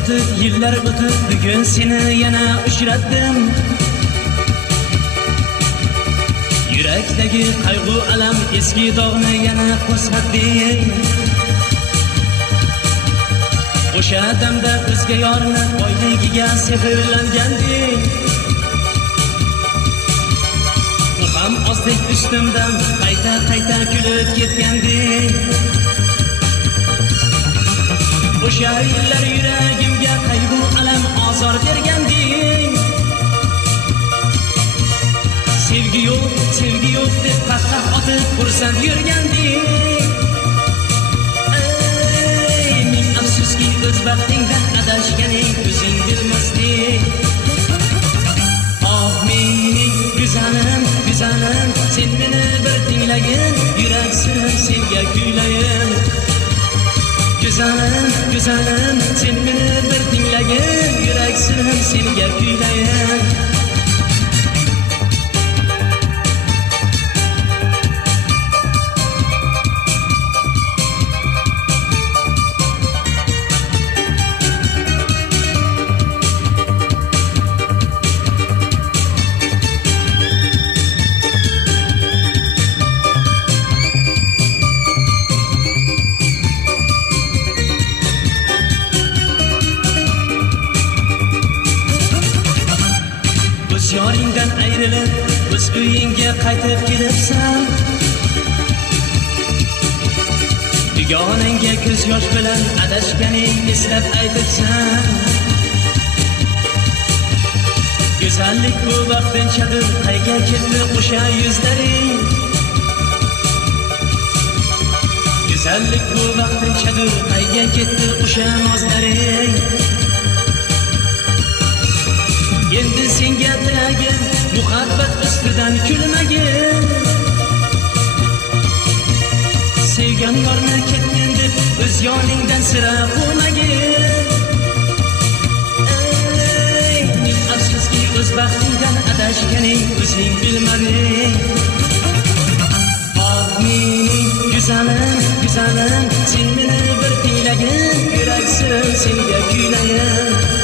o'tib, yillar o'tib, bugun seni yana uchratdim. Yurakdagi qayg'u alam eski dog'ni yana qo'zg'atdi. O'sha damda o'zga yorni boyligiga sehrlanganding. U ham ozdek ustimdan qayta kulib ketganding. O'sha yillar yuragimga qayg'u alam azor berganding. Sevgi yo'q deb qahqah otib xursand yurganding. Ey, ming afsuski o'z vaqtingdan adashganing o'zing bilmasding. Oh mening go'zalim, sen meni bir tinglagin, yurak sirim senga kuylayin. Güzelim, sen meni bir tinglagin, yurak sirim senga kuylayin. Yoringdan ayrilib, o'z uyingga qaytib kelibsan. Dugonangga ko'z yosh bilan adashganing eslab aytibsan. Go'zallik bu vaqtinchadir, qayga ketdi o'sha yuzlaring. Go'zallik bu vaqtinchadir, qayga ketdi o'sha nozlaring. Endi senga tilagim muhabbat ustidan kulmagin. Sevgan yorni ketdin deb o'z yoningdan sira quvmagin. Ey, ming afsuski o'z baxtingdan adashganing o'zing bilmading. Oh mening go'zalim, sen meni bir tinglagin, yurak sirim senga kuylayin.